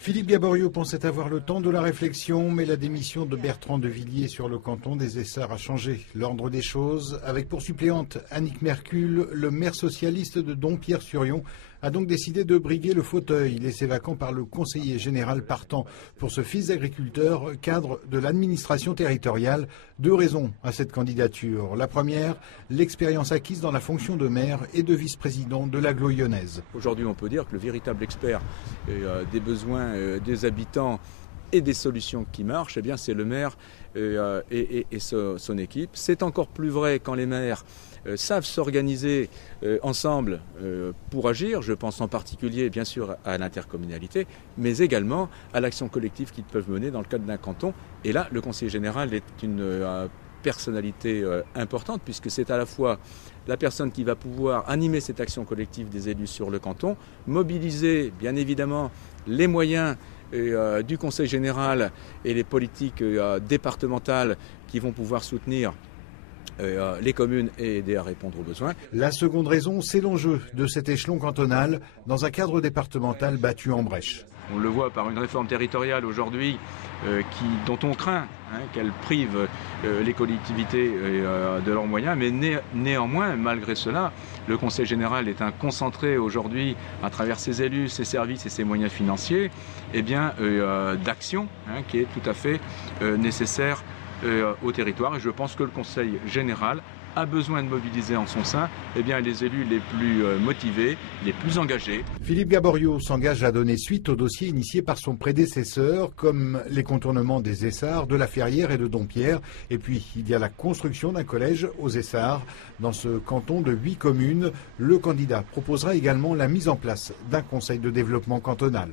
Philippe Gaborio pensait avoir le temps de la réflexion, mais la démission de Bertrand de Villiers sur le canton des Essarts a changé l'ordre des choses. Avec pour suppléante Annick Mercule, le maire socialiste de Dompierre-sur-Yon a donc décidé de briguer le fauteuil laissé vacant par le conseiller général partant pour ce fils d'agriculteur, cadre de l'administration territoriale. Deux raisons à cette candidature. La première, l'expérience acquise dans la fonction de maire et de vice-président de l'agglo lyonnaise. Aujourd'hui, on peut dire que le véritable expert des besoins des habitants et des solutions qui marchent, eh bien, c'est le maire et son équipe. C'est encore plus vrai quand les maires savent s'organiser ensemble pour agir. Je pense en particulier, bien sûr, à l'intercommunalité, mais également à l'action collective qu'ils peuvent mener dans le cadre d'un canton. Et là, le conseiller général est une personnalité importante, puisque c'est à la fois la personne qui va pouvoir animer cette action collective des élus sur le canton, mobiliser, bien évidemment, les moyens du Conseil général et les politiques départementales qui vont pouvoir soutenir les communes et aider à répondre aux besoins. La seconde raison, c'est l'enjeu de cet échelon cantonal dans un cadre départemental battu en brèche. On le voit par une réforme territoriale aujourd'hui dont on craint qu'elle prive les collectivités de leurs moyens, mais néanmoins, malgré cela, le Conseil général est un concentré aujourd'hui, à travers ses élus, ses services et ses moyens financiers, d'action qui est tout à fait nécessaire au territoire. Et je pense que le Conseil général a besoin de mobiliser en son sein les élus les plus motivés, les plus engagés. Philippe Gaborio s'engage à donner suite au dossier initié par son prédécesseur, comme les contournements des Essarts, de la Ferrière et de Dompierre. Et puis, il y a la construction d'un collège aux Essarts. Dans ce canton de 8 communes, le candidat proposera également la mise en place d'un conseil de développement cantonal.